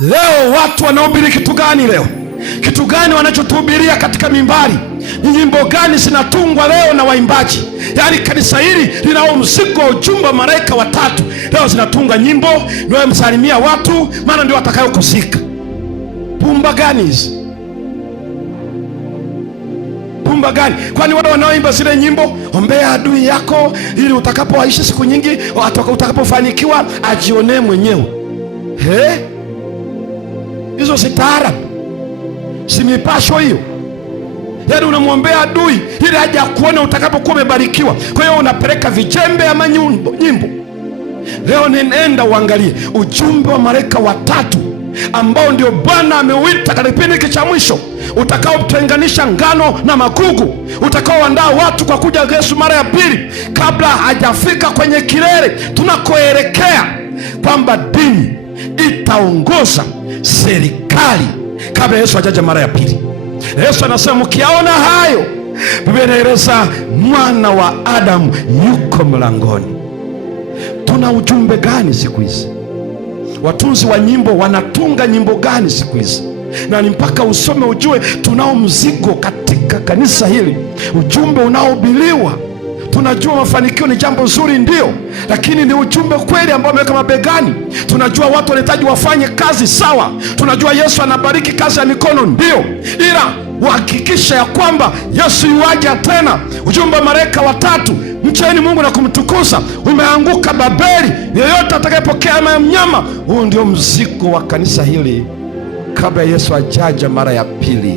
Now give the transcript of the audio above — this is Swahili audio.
Leo watu wanahubiri kitu gani leo? Kitu gani wanachotuhubiria katika mimbari? Ni nyimbo gani zinatungwa leo na waimbaji? Yaani kanisa hili linao mzigo wa ujumbe wa malaika watatu. Leo zinatunga nyimbo ndio msalimia watu, maana ndio watakayokuzika. Pumba gani hizi? Pumba gani? Kwani wale wanaoimba zile nyimbo, ombea adui yako ili utakapoishi siku nyingi, utakapofanikiwa ajionee mwenyewe. Hizo si taarabu, si mipasho hiyo. Yaani unamwombea adui ili aje akuone utakapokuwa umebarikiwa. Kwa hiyo unapeleka vijembe ama nyimbo. Leo nenda uangalie ujumbe wa malaika watatu ambao ndio Bwana ameuita katika kipindi cha mwisho, utakaotenganisha ngano na magugu, utakaoandaa watu kwa kuja Yesu mara ya pili, kabla hajafika kwenye kilele tunakoelekea, kwamba dini itaongoza serikali kabla Yesu hajaja mara ya pili. Yesu anasema mkiaona hayo, Biblia inaeleza mwana wa Adamu yuko mlangoni. Tuna ujumbe gani siku hizi? Watunzi wa nyimbo wanatunga nyimbo gani siku hizi? Na ni mpaka usome ujue tunao mzigo katika kanisa hili, ujumbe unaohubiriwa. Tunajua mafanikio ni jambo zuri, ndio, lakini ni ujumbe kweli ambao ameweka mabegani. Tunajua watu wanahitaji wafanye kazi sawa. Tunajua Yesu anabariki kazi ya mikono, ndio, ila uhakikisha ya kwamba Yesu yuaja tena. Ujumbe wa malaika watatu, mcheni Mungu na kumtukuza, umeanguka Babeli. Yeyote atakayepokea ama mnyama, huu ndio mzigo wa kanisa hili kabla Yesu ajaja mara ya pili.